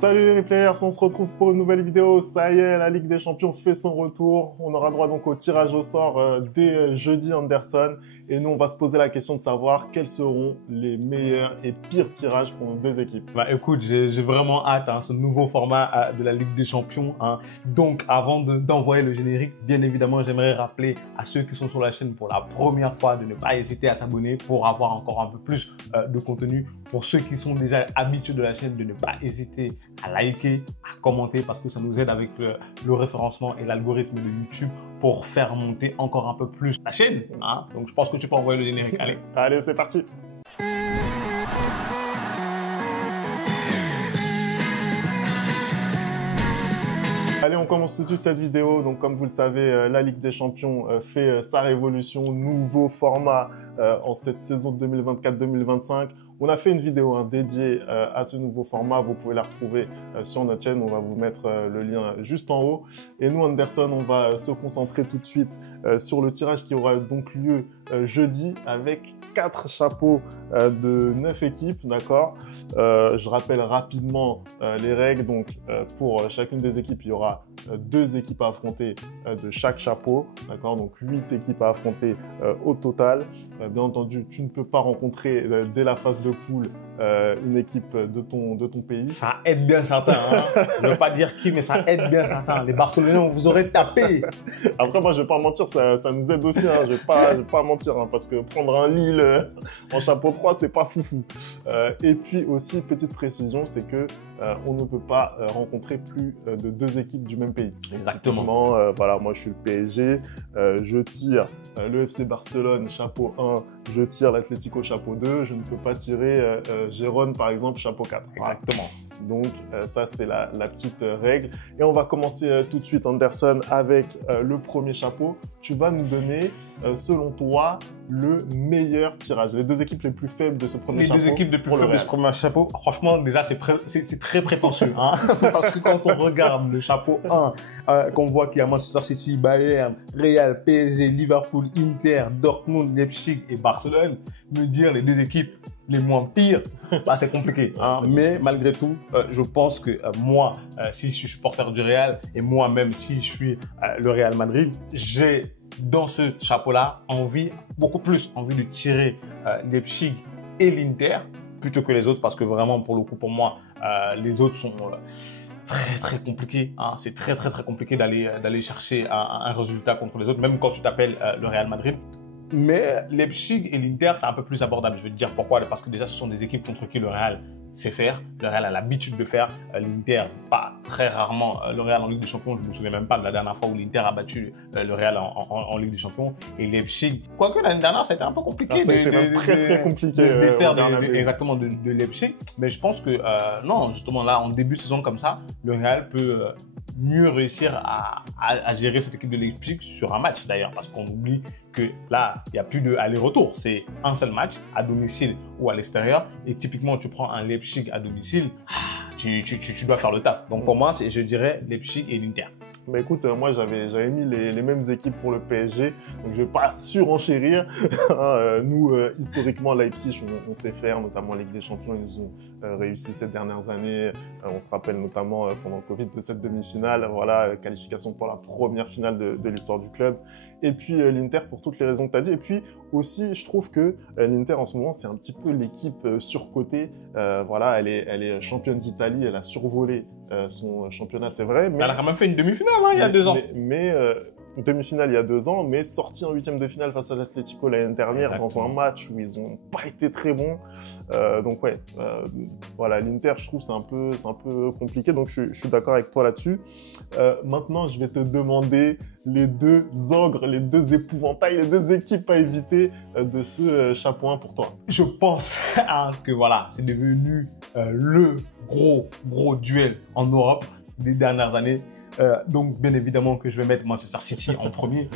Salut les replayers, on se retrouve pour une nouvelle vidéo. Ça y est, la Ligue des Champions fait son retour. On aura droit donc au tirage au sort dès jeudi, Anderson. Et nous, on va se poser la question de savoir quels seront les meilleurs et pires tirages pour nos deux équipes. Bah écoute, j'ai vraiment hâte, ce nouveau format de la Ligue des Champions. Donc, avant d'envoyer le générique, bien évidemment, j'aimerais rappeler à ceux qui sont sur la chaîne pour la première fois de ne pas hésiter à s'abonner pour avoir encore un peu plus de contenu. Pour ceux qui sont déjà habitués de la chaîne, de ne pas hésiter à liker, à commenter parce que ça nous aide avec le référencement et l'algorithme de YouTube pour faire monter encore un peu plus la chaîne. Donc, je pense que tu peux envoyer le générique. Allez. Allez, c'est parti. Allez, on commence tout de suite cette vidéo. Donc, comme vous le savez, la Ligue des Champions fait sa révolution, nouveau format en cette saison 2024-2025. On a fait une vidéo dédiée à ce nouveau format. Vous pouvez la retrouver sur notre chaîne. On va vous mettre le lien juste en haut. Et nous, Anderson, on va se concentrer tout de suite sur le tirage qui aura donc lieu jeudi avec 4 chapeaux de 9 équipes, d'accord. Je rappelle rapidement les règles. Donc, pour chacune des équipes, il y aura 2 équipes à affronter de chaque chapeau, d'accord. Donc, 8 équipes à affronter au total. Bien entendu, tu ne peux pas rencontrer dès la phase de poule une équipe de ton pays. Ça aide bien certains. Je ne veux pas dire qui, mais ça aide bien certains. Les Barcelonais, on vous aurait tapé. Après, moi, je ne vais pas mentir, ça nous aide aussi. Je ne vais pas mentir, parce que prendre un Lille en chapeau 3, c'est pas foufou. Et puis aussi, petite précision, c'est que on ne peut pas rencontrer plus de 2 équipes du même pays. Exactement. Voilà, moi, je suis le PSG. Je tire le FC Barcelone, chapeau 1. Je tire l'Atlético, chapeau 2. Je ne peux pas tirer Gérone, par exemple, chapeau 4. Exactement. Donc, ça, c'est la petite règle. Et on va commencer tout de suite, Anderson, avec le premier chapeau. Tu vas nous donner, selon toi, le meilleur tirage. Les 2 équipes les plus faibles de ce premier chapeau. Les 2 équipes les plus faibles de ce premier chapeau, franchement, déjà, c'est très prétentieux. Parce que quand on regarde le chapeau 1, qu'on voit qu'il y a Manchester City, Bayern, Real, PSG, Liverpool, Inter, Dortmund, Leipzig et Barcelone, me dire les 2 équipes les moins pires, c'est compliqué. Mais malgré tout, je pense que moi, si je suis supporter du Real et moi-même, si je suis le Real Madrid, j'ai dans ce chapeau-là beaucoup plus envie de tirer Leipzig et l'Inter plutôt que les autres parce que vraiment, pour le coup, pour moi, les autres sont très compliqués. C'est très compliqué d'aller chercher un résultat contre les autres, même quand tu t'appelles le Real Madrid. Mais Leipzig et l'Inter, c'est un peu plus abordable. Je vais te dire pourquoi. Parce que déjà, ce sont des équipes contre qui le Real sait faire. Le Real a l'habitude de faire. L'Inter, pas très rarement. Le Real en Ligue des Champions, je ne me souviens même pas de la dernière fois où l'Inter a battu le Real en Ligue des Champions. Et Leipzig, quoique l'année dernière, ça a été un peu compliqué. Ça a été très compliqué. De se défaire exactement de Leipzig. Mais je pense que non, justement là, en début de saison comme ça, le Real peut mieux réussir à gérer cette équipe de Leipzig sur un match d'ailleurs, parce qu'on oublie que là, il n'y a plus de aller-retour. C'est un seul match à domicile ou à l'extérieur. Et typiquement, tu prends un Leipzig à domicile, tu dois faire le taf. Donc pour moi, je dirais Leipzig et l'Inter. Mais écoute, moi j'avais mis les mêmes équipes pour le PSG, donc je vais pas surenchérir. Nous, historiquement, Leipzig, on sait faire, notamment en Ligue des Champions, ils nous ont réussi ces dernières années. On se rappelle notamment pendant le Covid de cette demi-finale, voilà, qualification pour la première finale de l'histoire du club. Et puis l'Inter pour toutes les raisons que tu as dit. Et puis aussi, je trouve que l'Inter en ce moment, c'est un petit peu l'équipe surcotée. Voilà, elle est championne d'Italie, elle a survolé son championnat, c'est vrai. Mais elle a quand même fait une demi-finale il y a 2 ans. Mais une demi-finale il y a 2 ans, mais sortie en 8e de finale face à l'Atlético l'année dernière. Exactement. Dans un match où ils n'ont pas été très bons. Donc ouais, voilà, l'Inter, je trouve c'est un peu compliqué. Donc je suis d'accord avec toi là-dessus. Maintenant, je vais te demander les 2 ogres, les 2 épouvantails, les 2 équipes à éviter de ce chapeau 1 pour toi. Je pense que voilà, c'est devenu le gros duel en Europe des dernières années. Donc, bien évidemment que je vais mettre Manchester City en premier.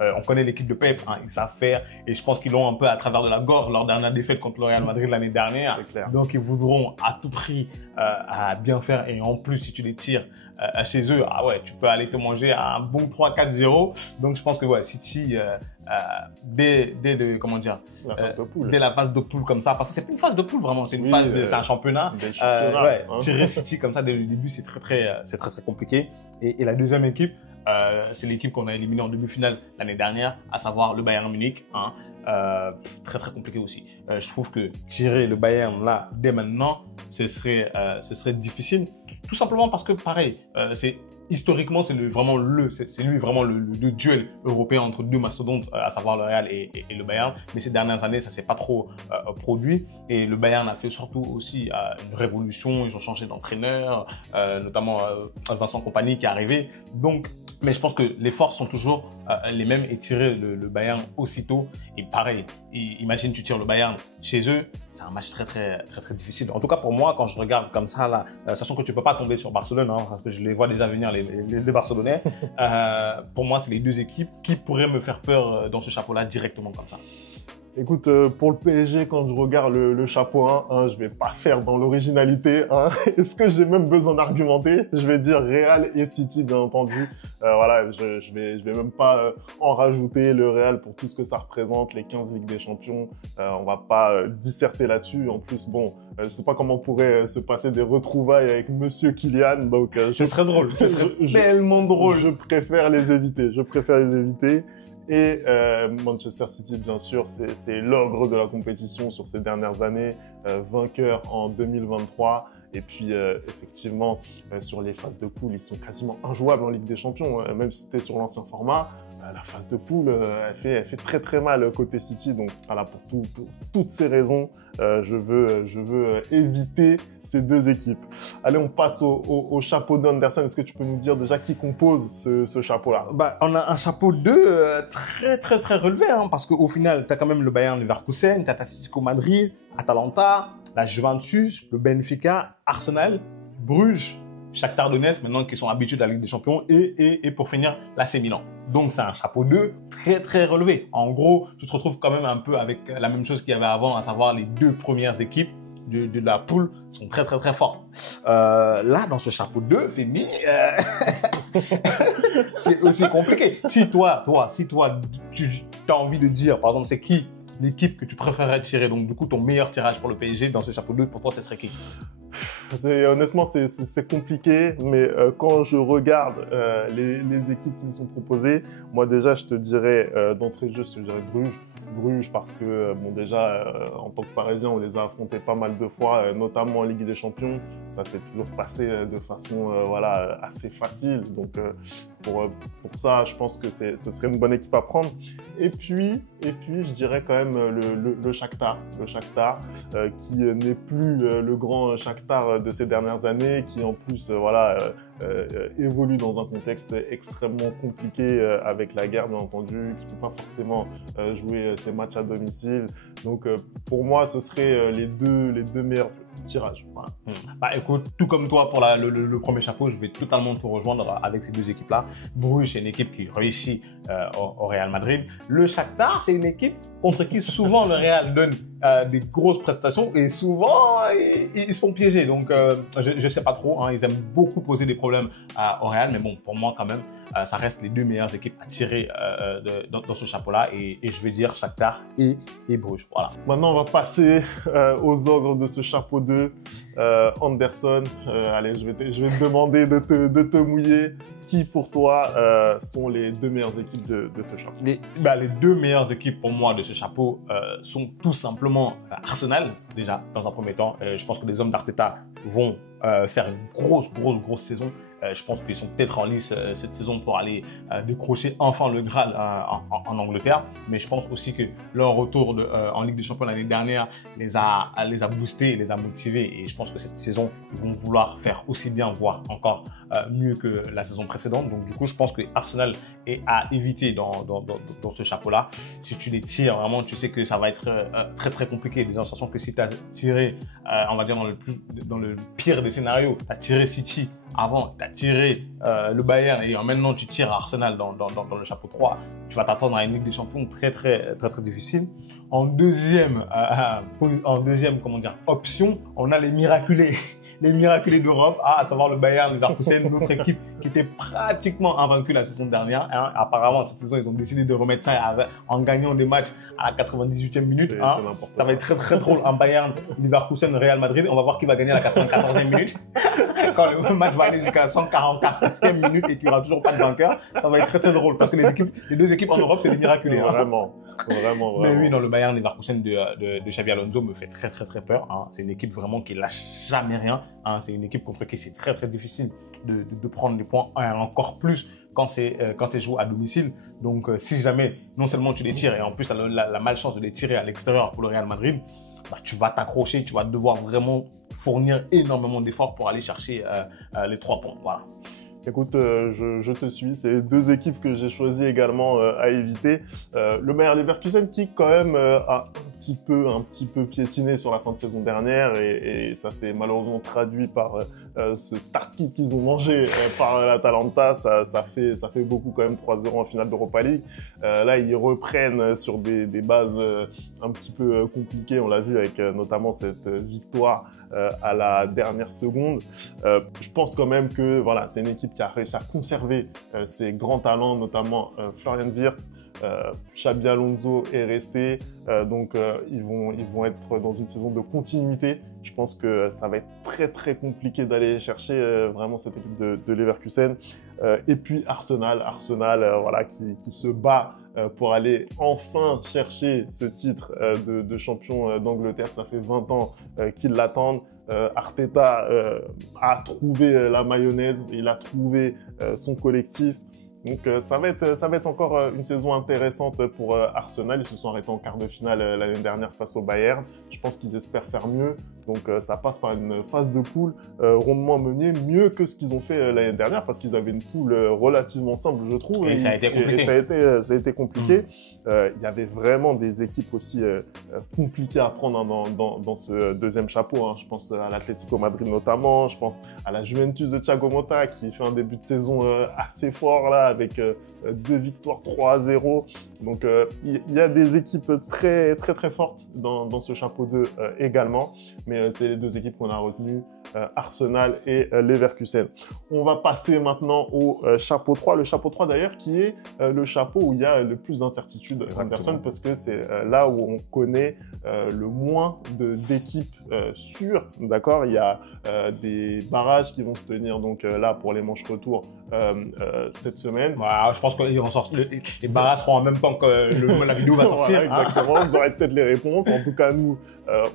On connaît l'équipe de Pep, ils savent faire. Et je pense qu'ils l'ont un peu à travers de la gorge leur dernière défaite contre le Real Madrid l'année dernière. Donc, ils voudront à tout prix à bien faire. Et en plus, si tu les tires chez eux, tu peux aller te manger un bon 3-4-0. Donc, je pense que City comment dire, La phase de poule. dès la phase de poule comme ça, parce que c'est pas une phase de poule vraiment, c'est une phase c'est un championnat. Tirer City comme ça dès le début, c'est très compliqué. Et la deuxième équipe, c'est l'équipe qu'on a éliminée en demi-finale l'année dernière, à savoir le Bayern Munich. Très compliqué aussi. Je trouve que tirer le Bayern là dès maintenant, ce serait difficile. Tout simplement parce que pareil, historiquement, c'est lui vraiment le duel européen entre deux mastodontes, à savoir le Real et le Bayern. Mais ces dernières années, ça s'est pas trop produit. Et le Bayern a fait surtout aussi une révolution. Ils ont changé d'entraîneur, notamment Vincent Kompany qui est arrivé. Donc, mais je pense que les forces sont toujours les mêmes et tirer le Bayern aussitôt. Et pareil, imagine tu tires le Bayern chez eux, c'est un match très difficile. En tout cas pour moi, quand je regarde comme ça là, sachant que tu peux pas tomber sur Barcelone, parce que je les vois déjà venir les deux Barcelonais. Pour moi, c'est les deux équipes qui pourraient me faire peur dans ce chapeau-là directement comme ça. Écoute, pour le PSG, quand je regarde le chapeau 1, je vais pas faire dans l'originalité. Est-ce que j'ai même besoin d'argumenter? Je vais dire Real et City, bien entendu. Voilà, je vais même pas en rajouter. Le Real pour tout ce que ça représente, les 15 Ligues des Champions. On va pas disserter là-dessus. En plus, bon, je sais pas comment pourrait se passer des retrouvailles avec Monsieur Kylian. Donc, ce serait drôle. Ce serait tellement drôle. Je préfère les éviter. Et Manchester City, bien sûr, c'est l'ogre de la compétition sur ces dernières années, vainqueur en 2023. Et puis, effectivement, sur les phases de poule, ils sont quasiment injouables en Ligue des Champions. Même si c'était sur l'ancien format, la phase de poule, elle fait très mal côté City. Donc, voilà, pour toutes ces raisons, je veux éviter ces deux équipes. Allez, on passe au chapeau d'Anderson. Est-ce que tu peux nous dire déjà qui compose ce chapeau-là? On a un chapeau 2 très relevé, parce qu'au final, tu as quand même le Bayern Leverkusen, tu as l'Atlético Madrid, Atalanta, la Juventus, le Benfica, Arsenal, Bruges, Shakhtar Donetsk, maintenant qui sont habitués de la Ligue des Champions, et pour finir, l'AC Milan. Donc, c'est un chapeau 2 très relevé. En gros, tu te retrouves quand même un peu avec la même chose qu'il y avait avant, à savoir les deux premières équipes de la poule sont très fortes. Là, dans ce chapeau 2, Femi, c'est aussi compliqué. Si toi, tu as envie de dire, par exemple, c'est qui l'équipe que tu préférerais tirer, donc du coup, ton meilleur tirage pour le PSG dans ce chapeau 2, pour toi, ce serait qui? Honnêtement, c'est compliqué, mais quand je regarde les équipes qui nous sont proposées, moi déjà, je te dirais, d'entrée de jeu, je te dirais Bruges parce que, bon, déjà, en tant que Parisien, on les a affrontés pas mal de fois, notamment en Ligue des Champions. Ça s'est toujours passé de façon assez facile. Donc, pour ça, je pense que ce serait une bonne équipe à prendre. Et puis je dirais quand même le Shakhtar. Le Shakhtar qui n'est plus le grand Shakhtar de ces dernières années, qui en plus, évolue dans un contexte extrêmement compliqué avec la guerre, bien entendu, qui ne peut pas forcément jouer ses matchs à domicile. Donc, pour moi, ce serait les deux meilleurs tirages. Voilà. Écoute, tout comme toi pour le premier chapeau, je vais totalement te rejoindre avec ces deux équipes-là. Bruges, c'est une équipe qui réussit au Real Madrid. Le Shakhtar, c'est une équipe contre qui souvent le Real donne des grosses prestations et souvent ils se font piéger. Donc, je sais pas trop. Ils aiment beaucoup poser des problèmes au Real, mais bon, pour moi quand même, ça reste les deux meilleures équipes à tirer dans ce chapeau-là. Et je vais dire Shakhtar et Bruges. Voilà. Maintenant, on va passer aux ogres de ce chapeau 2. Anderson, allez, je vais te demander de te mouiller. Qui, pour toi, sont les deux meilleures équipes de ce chapeau? Les deux meilleures équipes pour moi de ce chapeau sont tout simplement Arsenal, déjà, dans un premier temps. Je pense que les hommes d'Arteta vont faire une grosse saison. Je pense qu'ils sont peut-être en lice cette saison pour aller décrocher enfin le Graal en Angleterre. Mais je pense aussi que leur retour en Ligue des Champions l'année dernière les a boostés, les a motivés. Et je pense que cette saison, ils vont vouloir faire aussi bien, voire encore mieux que la saison précédente. Donc du coup, je pense que Arsenal est à éviter dans ce chapeau-là. Si tu les tires, vraiment, tu sais que ça va être très compliqué. Déjà, sachant que si tu as tiré, on va dire dans le pire des scénarios, tu as tiré City avant, tu as tiré le Bayern et maintenant tu tires Arsenal dans le chapeau 3, tu vas t'attendre à une Ligue des Champions très difficile. En deuxième option, on a les miraculés les miraculés d'Europe, à savoir le Bayern Leverkusen, notre équipe qui était pratiquement invaincue la saison dernière. Hein. Apparemment, cette saison, ils ont décidé de remettre ça en gagnant des matchs à la 98e minute. Hein. Ça va être très très drôle. En Bayern Leverkusen, Real Madrid, on va voir qui va gagner à la 94e minute. Quand le match va aller jusqu'à la 144e minute et qu'il n'y aura toujours pas de vainqueur, ça va être très très drôle parce que les deux équipes en Europe, c'est des miraculés. Hein. Vraiment. Mais oui, non, le Bayern Leverkusen de Xabi Alonso me fait très très très peur. Hein. C'est une équipe vraiment qui lâche jamais rien. Hein. C'est une équipe contre qui c'est très très difficile de prendre des points, encore plus quand c'est joué à domicile. Donc si jamais non seulement tu les tires et en plus la malchance de les tirer à l'extérieur pour le Real Madrid, bah, tu vas t'accrocher, tu vas devoir vraiment fournir énormément d'efforts pour aller chercher les 3 points. Voilà. Écoute, je te suis. C'est 2 équipes que j'ai choisi également à éviter. Le Bayer Leverkusen qui quand même a un petit peu piétiné sur la fin de saison dernière et ça s'est malheureusement traduit par ce start kit qu'ils ont mangé par l'Atalanta. Ça fait beaucoup quand même, 3-0 en finale d'Europa League. Là, ils reprennent sur des bases un petit peu compliquées. On l'a vu avec notamment cette victoire à la dernière seconde. Je pense quand même que voilà, c'est une équipe qui a réussi à conserver ses grands talents, notamment Florian Wirtz. Xabi Alonso est resté, donc ils vont être dans une saison de continuité. Je pense que ça va être très très compliqué d'aller chercher vraiment cette équipe de Leverkusen. Et puis Arsenal, voilà, qui se bat pour aller enfin chercher ce titre de champion d'Angleterre. Ça fait 20 ans qu'ils l'attendent. Arteta a trouvé la mayonnaise, il a trouvé son collectif. Donc ça va être encore une saison intéressante pour Arsenal. Ils se sont arrêtés en quart de finale l'année dernière face au Bayern. Je pense qu'ils espèrent faire mieux. Donc ça passe par une phase de poule rondement menée, mieux que ce qu'ils ont fait l'année dernière parce qu'ils avaient une poule relativement simple, je trouve. Et ça a été compliqué. Ça a été compliqué. Il y avait vraiment des équipes aussi compliquées à prendre dans ce deuxième chapeau. Hein. Je pense à l'Atlético Madrid notamment. Je pense à la Juventus de Thiago Motta qui fait un début de saison assez fort là avec 2 victoires 3-0. Donc il y a des équipes très très très fortes dans ce chapeau 2 également. Mais c'est les 2 équipes qu'on a retenues, Arsenal et Leverkusen. On va passer maintenant au chapeau 3. Le chapeau 3 d'ailleurs qui est le chapeau où il y a le plus d'incertitudes Anderson parce que c'est là où on connaît le moins d'équipes sûres. D'accord, il y a des barrages qui vont se tenir donc là pour les manches retour cette semaine. Voilà, je pense que les barrages seront en même temps que la vidéo va sortir. Voilà, exactement, vous aurez peut-être les réponses. En tout cas, nous,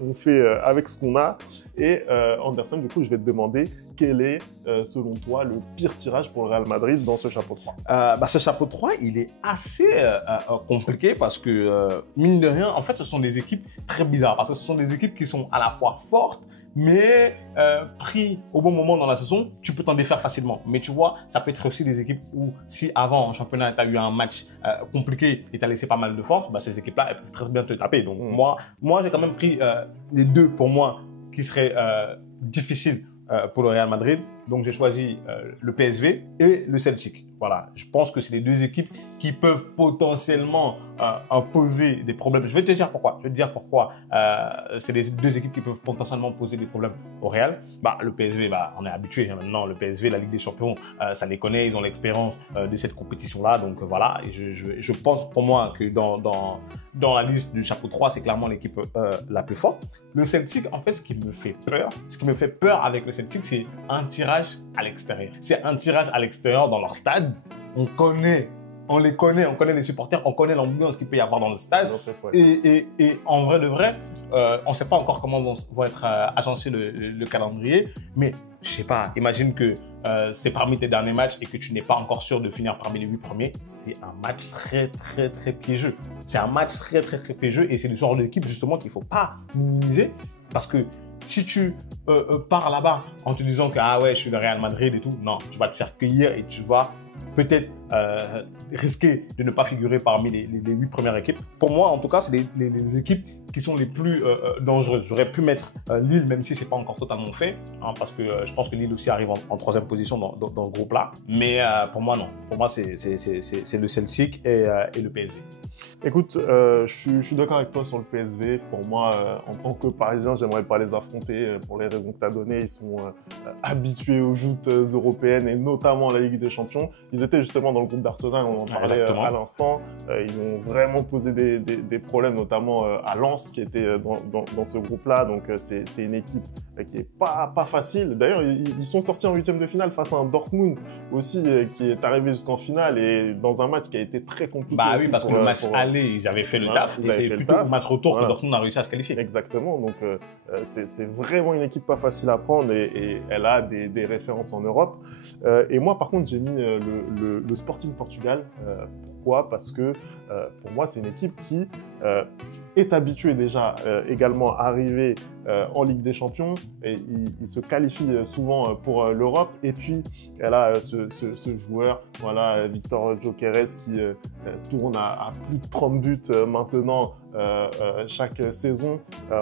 on fait avec ce qu'on a. Et Anderson, du coup, je vais te demander quel est, selon toi, le pire tirage pour le Real Madrid dans ce chapeau 3 ? Ce chapeau 3, il est assez compliqué parce que, mine de rien, en fait, ce sont des équipes très bizarres parce que ce sont des équipes qui sont à la fois fortes, mais pris au bon moment dans la saison, tu peux t'en défaire facilement. Mais tu vois, ça peut être aussi des équipes où si avant en championnat, tu as eu un match compliqué et tu as laissé pas mal de force, bah, ces équipes-là, elles peuvent très bien te taper. Donc moi j'ai quand même pris les 2 pour moi qui seraient difficiles pour le Real Madrid. Donc j'ai choisi le PSV et le Celtic. Voilà, je pense que c'est les 2 équipes qui peuvent potentiellement imposer des problèmes. Je vais te dire pourquoi. C'est les 2 équipes qui peuvent potentiellement poser des problèmes au Real. Bah, le PSV, bah, on est habitué maintenant. Le PSV, la Ligue des Champions, ça les connaît. Ils ont l'expérience de cette compétition-là. Donc voilà, et je pense pour moi que dans la liste du chapeau 3, c'est clairement l'équipe la plus forte. Le Celtic, en fait, ce qui me fait peur avec le Celtic, c'est un tirage à l'extérieur. C'est un tirage à l'extérieur dans leur stade. On les connaît, on connaît les supporters, on connaît l'ambiance qu'il peut y avoir dans le stade. Et en vrai de vrai, on ne sait pas encore comment va être agencé le calendrier. Mais je sais pas, imagine que c'est parmi tes derniers matchs et que tu n'es pas encore sûr de finir parmi les 8 premiers. C'est un match très très très piégeux. C'est un match très très très piégeux et c'est le genre d'équipe justement qu'il ne faut pas minimiser parce que si tu pars là-bas en te disant que ah ouais, je suis le Real Madrid et tout, non, tu vas te faire cueillir et tu vas peut-être risquer de ne pas figurer parmi les 8 premières équipes. Pour moi, en tout cas, c'est les équipes qui sont les plus dangereuses. J'aurais pu mettre Lille, même si ce n'est pas encore totalement fait, hein, parce que je pense que Lille aussi arrive en 3e position dans ce groupe-là. Mais pour moi, non. Pour moi, c'est le Celtic et le PSV. Écoute, je suis d'accord avec toi sur le PSV. Pour moi, en tant que Parisien, j'aimerais pas les affronter pour les raisons que tu as données. Ils sont habitués aux joutes européennes et notamment à la Ligue des Champions. Ils étaient justement dans le groupe d'Arsenal, on en parlait à l'instant. Ils ont vraiment posé des problèmes, notamment à Lens qui était dans ce groupe-là. Donc c'est une équipe qui est pas facile. D'ailleurs, ils sont sortis en huitième de finale face à un Dortmund aussi qui est arrivé jusqu'en finale et dans un match qui a été très compliqué. Bah oui, parce que le match aller, ils avaient fait le taf et c'est plutôt au match retour que Dortmund a réussi à se qualifier. Exactement, donc c'est vraiment une équipe pas facile à prendre et elle a des références en Europe. Et moi, par contre, j'ai mis le Sporting Portugal. Pourquoi? Parce que pour moi, c'est une équipe qui est habituée déjà également à arriver en Ligue des Champions et il se qualifie souvent pour l'Europe. Et puis, elle a ce joueur, voilà, Victor Gyökeres qui tourne à plus de 30 buts maintenant chaque saison.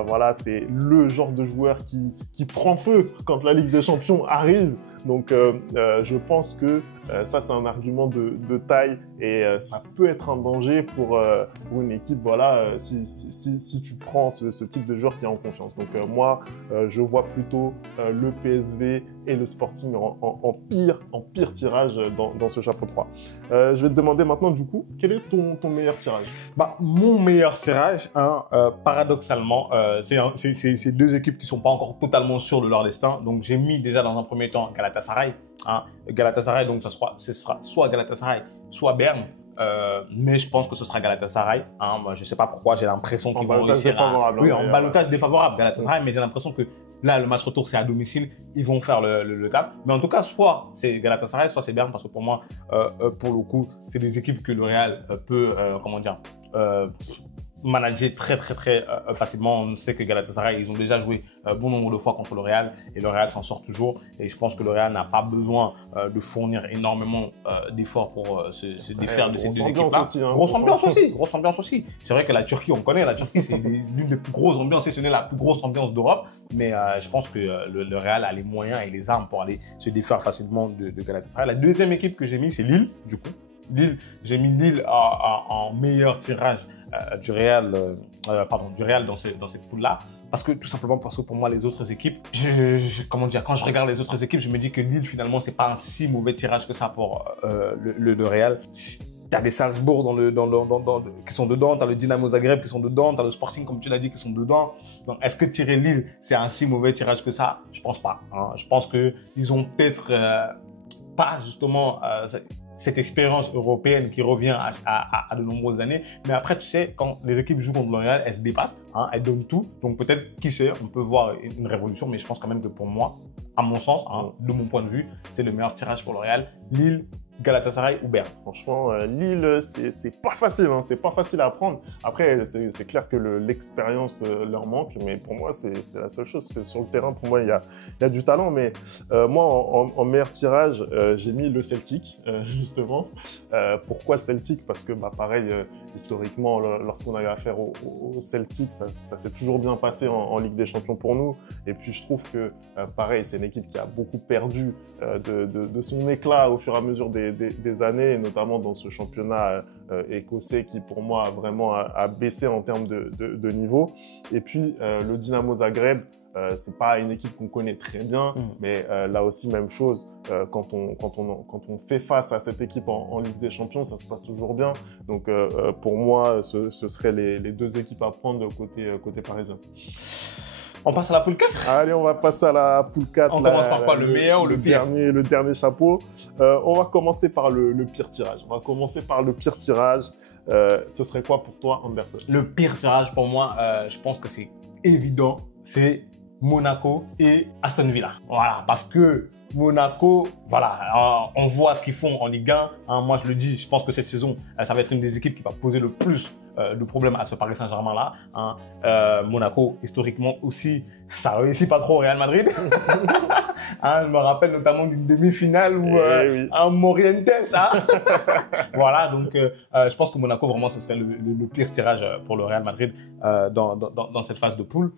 Voilà, c'est le genre de joueur qui prend feu quand la Ligue des Champions arrive. Donc, je pense que ça, c'est un argument de taille et ça peut être un danger pour une équipe, voilà, si tu prends ce type de joueur qui est en confiance. Donc, moi, je vois plutôt le PSV et le Sporting en pire tirage dans ce chapeau 3. Je vais te demander maintenant, du coup, quel est ton meilleur tirage? Bah, mon meilleur tirage, paradoxalement, c'est deux équipes qui ne sont pas encore totalement sûres de leur destin. Donc, j'ai mis déjà dans un premier temps Galatasaray. Galatasaray, donc ce sera soit Galatasaray, soit Berne. Mais je pense que ce sera Galatasaray. Moi, je ne sais pas pourquoi, j'ai l'impression qu'ils vont réussir Oui, en ballottage défavorable, Galatasaray, mais j'ai l'impression que là, le match retour, c'est à domicile, ils vont faire le taf. Mais en tout cas, soit c'est Galatasaray, soit c'est Berne, parce que pour moi, pour le coup, c'est des équipes que le Real peut, manager très facilement. On sait que Galatasaray, ils ont déjà joué bon nombre de fois contre le Real et le Real s'en sort toujours. Et je pense que le Real n'a pas besoin de fournir énormément d'efforts pour se défaire de ces deux équipes-là. Grosse ambiance aussi. C'est vrai que la Turquie, on connaît, la Turquie, c'est l'une des plus grosses ambiances, si ce n'est la plus grosse ambiance d'Europe. Mais je pense que le Real a les moyens et les armes pour aller se défaire facilement de Galatasaray. La deuxième équipe que j'ai mis, c'est Lille, du coup. J'ai mis Lille en meilleur tirage du Real dans cette poule-là. Parce que, tout simplement, parce que pour moi, les autres équipes, quand je regarde les autres équipes, je me dis que Lille, finalement, c'est pas un si mauvais tirage que ça pour le Real. T'as des Salzbourg qui sont dedans, t'as le Dynamo Zagreb qui sont dedans, t'as le Sporting, comme tu l'as dit, qui sont dedans. Donc, est-ce que tirer Lille, c'est un si mauvais tirage que ça? Je pense pas. Je pense qu'ils ont peut-être pas, justement, cette expérience européenne qui revient à de nombreuses années. Mais après, tu sais, quand les équipes jouent contre le Real, elles se dépassent, elles donnent tout. Donc peut-être, qui sait, on peut voir une révolution. Mais je pense quand même que pour moi, à mon sens, de mon point de vue, c'est le meilleur tirage pour le Real. Lille, Galatasaray ou Berne. Franchement, Lille, c'est pas facile, c'est pas facile à apprendre. Après, c'est clair que l'expérience leur manque, mais pour moi, c'est la seule chose. Parce que sur le terrain, pour moi, il y a du talent. Mais moi, en meilleur tirage, j'ai mis le Celtic, justement. Pourquoi le Celtic? Parce que, pareil, historiquement, lorsqu'on avait affaire au Celtic, ça s'est toujours bien passé en Ligue des Champions pour nous. Et puis, je trouve que, pareil, c'est une équipe qui a beaucoup perdu de son éclat au fur et à mesure des années, et notamment dans ce championnat écossais qui, pour moi, vraiment a baissé en termes de niveau. Et puis, le Dynamo Zagreb, c'est pas une équipe qu'on connaît très bien, mais là aussi, même chose. Quand on fait face à cette équipe en Ligue des Champions, ça se passe toujours bien. Donc, pour moi, ce seraient les deux équipes à prendre côté parisien. On passe à la poule 4? Allez, on va passer à la poule 4. On commence par quoi? Le meilleur ou le pire? Le dernier chapeau. On va commencer par le pire tirage. Ce serait quoi pour toi, Anderson? Le pire tirage pour moi, je pense que c'est évident. C'est Monaco et Aston Villa. Voilà, parce que Monaco, voilà, on voit ce qu'ils font en Ligue 1. Moi, je le dis, je pense que cette saison, ça va être une des équipes qui va poser le plus de problèmes à ce Paris Saint-Germain-là. Monaco, historiquement aussi, ça réussit pas trop au Real Madrid. Hein, je me rappelle notamment d'une demi-finale où oui. un Morientes, hein. Voilà, donc je pense que Monaco, vraiment, ce serait le pire tirage pour le Real Madrid dans cette phase de poule.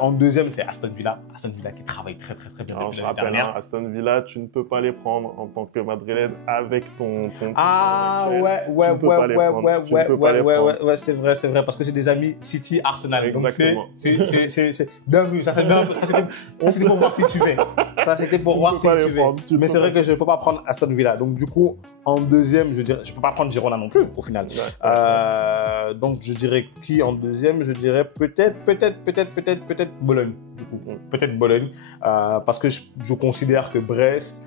En deuxième, c'est Aston Villa. Aston Villa qui travaille très bien Alors, depuis je l'année rappelle, dernière. Aston Villa, tu ne peux pas les prendre en tant que Madrilène avec ton Ah actuel. ouais, c'est vrai, parce que j'ai déjà mis City, Arsenal. Exactement. Donc c'est bien vu, ça c'était pour voir si tu fais. Ça c'était pour voir si tu fais. Mais c'est vrai que je ne peux pas prendre Aston Villa. Donc du coup, en deuxième, je dirais, je peux pas prendre Girona non plus au final. Donc je dirais qui en deuxième? Je dirais peut-être Bologne. Du coup, peut-être Bologne, parce que je considère que Brest,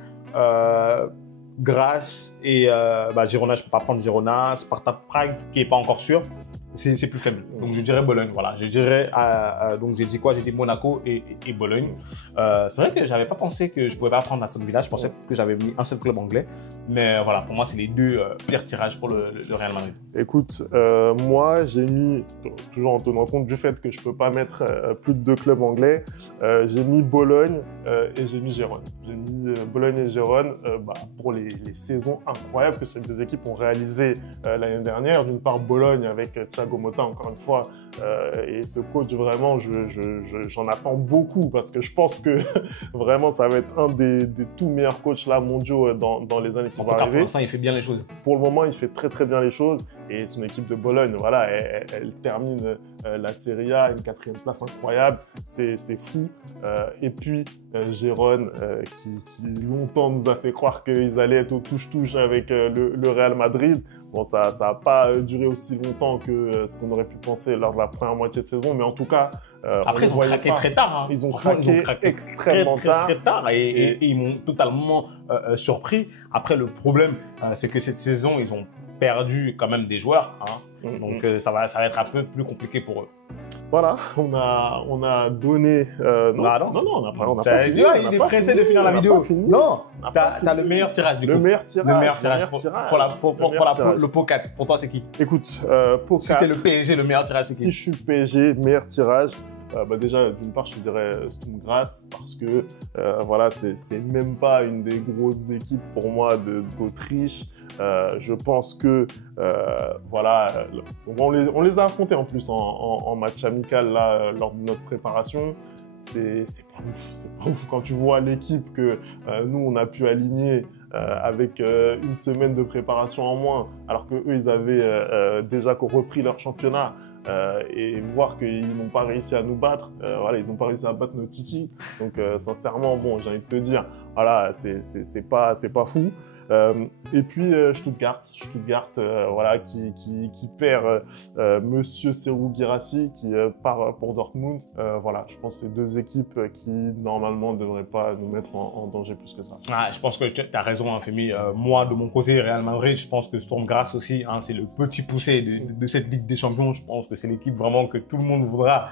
Grasse et Girona, je peux pas prendre Girona. Sparta Prague qui est pas encore sûr, c'est plus faible. Donc je dirais Bologne, voilà. Je dirais donc j'ai dit quoi? J'ai dit Monaco et Bologne. C'est vrai que j'avais pas pensé que je pouvais pas prendre Aston Villa. Je pensais que j'avais mis un seul club anglais, mais voilà, pour moi c'est les deux pires tirages pour le Real Madrid. Écoute, moi j'ai mis, toujours en tenant compte du fait que je peux pas mettre plus de 2 clubs anglais, j'ai mis Bologne et j'ai mis Gérone. J'ai mis Bologne et Gérone pour les saisons incroyables que ces deux équipes ont réalisées l'année dernière. D'une part Bologne avec Thiago Motta, encore une fois, et ce coach vraiment, j'en attends beaucoup parce que je pense que vraiment ça va être un des tout meilleurs coachs là mondiaux dans les années qui vont arriver. Pour l'instant, il fait bien les choses. Pour le moment, il fait très bien les choses. Et son équipe de Bologne, voilà, elle termine la Serie A, une 4e place incroyable, c'est fou. Et puis Gérone, qui longtemps nous a fait croire qu'ils allaient être au touche-touche avec le Real Madrid. Bon, ça n'a pas duré aussi longtemps que ce qu'on aurait pu penser lors de la première moitié de saison, mais en tout cas, après ils ont craqué très tard. Hein. Ils ont craqué extrêmement tard. Très tard et ils m'ont totalement surpris. Après, le problème, c'est que cette saison, ils ont perdu quand même des joueurs, hein. Donc ça va être un peu plus compliqué pour eux. Voilà, on a donné. Non, on n'a pas fini. Il est pressé de finir la vidéo. Non, t'as le meilleur tirage du coup. Le meilleur tirage pour le pot 4. Pour toi, c'est qui? Écoute, pot 4. Si t'es le PSG, le meilleur tirage, c'est qui? Si je suis le PSG, meilleur tirage. Déjà, d'une part, je te dirais Sturm Graz parce que voilà, c'est même pas une des grosses équipes pour moi d'Autriche. Je pense que voilà, on les a affrontés en plus en match amical là lors de notre préparation. C'est pas ouf quand tu vois l'équipe que nous on a pu aligner avec une semaine de préparation en moins, alors que eux ils avaient déjà repris leur championnat. Et voir qu'ils n'ont pas réussi à nous battre, voilà, ils n'ont pas réussi à battre nos Titi. Donc sincèrement, bon, j'ai envie de te dire, voilà, c'est pas fou. Et puis Stuttgart, voilà, qui perd Monsieur Serhou Guirassy, qui part pour Dortmund. Voilà, je pense que c'est deux équipes qui normalement ne devraient pas nous mettre en danger plus que ça. Je pense que tu as raison, hein, Femi. Moi, de mon côté, Real Madrid, je pense que Sturm Graz aussi, hein, c'est le petit poussé de cette Ligue des Champions. Je pense que c'est l'équipe vraiment que tout le monde voudra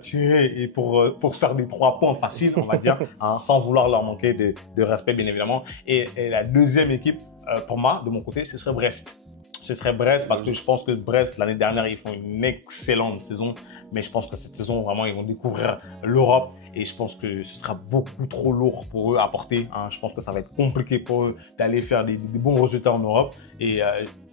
tirer et pour faire des 3 points faciles, on va dire, hein, sans vouloir leur manquer de respect, bien évidemment. Et la deuxième équipe, pour moi, de mon côté, ce serait Brest. Ce serait Brest parce que je pense que Brest, l'année dernière, ils font une excellente saison. Mais je pense que cette saison, vraiment, ils vont découvrir l'Europe. Et je pense que ce sera beaucoup trop lourd pour eux à porter, hein. Je pense que ça va être compliqué pour eux d'aller faire des bons résultats en Europe. Et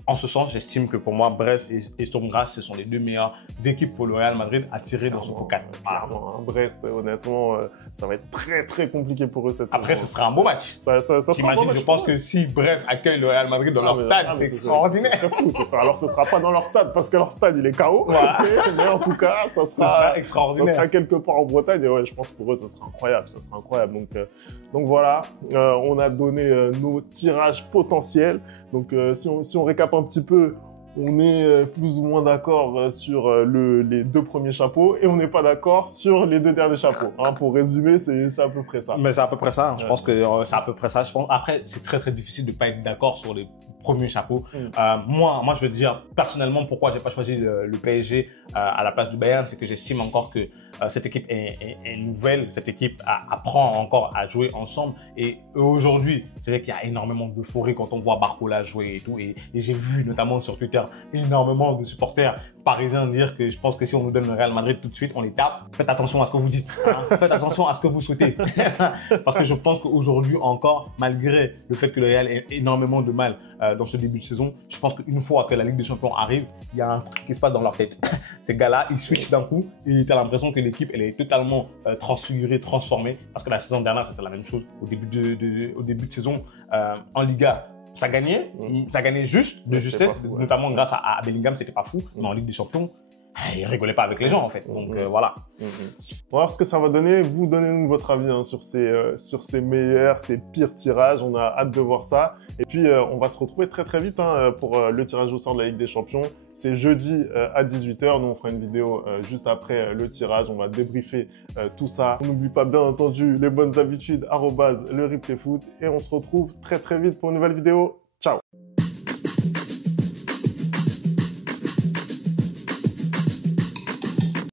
en ce sens, j'estime que pour moi, Brest et Sturm Graz, ce sont les deux meilleures équipes pour le Real Madrid à tirer dans ce pot 4. Clairement, hein. Brest, honnêtement, ça va être très compliqué pour eux cette saison. Après, ce sera un beau match. Ça sera un beau match. Je pense que si Brest accueille le Real Madrid dans leur stade, c'est extraordinaire. Alors, ce sera pas dans leur stade parce que leur stade, il est KO. Voilà. Mais en tout cas, ça sera extraordinaire. Ça sera quelque part en Bretagne. Et ouais, je pense que pour eux, ça sera incroyable. Ça sera incroyable. Donc voilà, on a donné nos tirages potentiels. Donc si on récap un petit peu, on est plus ou moins d'accord sur les 2 premiers chapeaux et on n'est pas d'accord sur les 2 derniers chapeaux. Hein, pour résumer, c'est à peu près ça. Mais c'est à peu près ça. Je pense que c'est à peu près ça. Je pense. Après, c'est très difficile de pas être d'accord sur les premier chapeau. Moi, je veux dire personnellement pourquoi j'ai pas choisi le PSG à la place du Bayern, c'est que j'estime encore que cette équipe est nouvelle, cette équipe apprend encore à jouer ensemble. Et aujourd'hui, c'est vrai qu'il y a énormément d'euphorie quand on voit Barcola jouer et tout. Et j'ai vu notamment sur Twitter énormément de supporters parisiens dire que je pense que si on nous donne le Real Madrid tout de suite, on les tape. Faites attention à ce que vous dites, hein. Faites attention à ce que vous souhaitez. Parce que je pense qu'aujourd'hui encore, malgré le fait que le Real ait énormément de mal dans ce début de saison, je pense qu'une fois que la Ligue des Champions arrive, il y a un truc qui se passe dans leur tête. Ces gars-là, ils switchent d'un coup et tu as l'impression que l'équipe, elle est totalement transfigurée, transformée. Parce que la saison dernière, c'était la même chose au début de saison en Liga. Ça gagnait juste, de justesse, notamment grâce à Bellingham, c'était pas fou. Mais en Ligue des Champions, ils rigolaient pas avec les gens en fait. Donc voilà. On va voir ce que ça va donner. Vous donnez-nous votre avis hein, sur ces meilleurs, ces pires tirages. On a hâte de voir ça. Et puis on va se retrouver très très vite hein, pour le tirage au sort de la Ligue des Champions. C'est jeudi à 18 h. Nous on fera une vidéo juste après le tirage. On va débriefer tout ça. On n'oublie pas bien entendu les bonnes habitudes @le replay foot. Et on se retrouve très très vite pour une nouvelle vidéo. Ciao.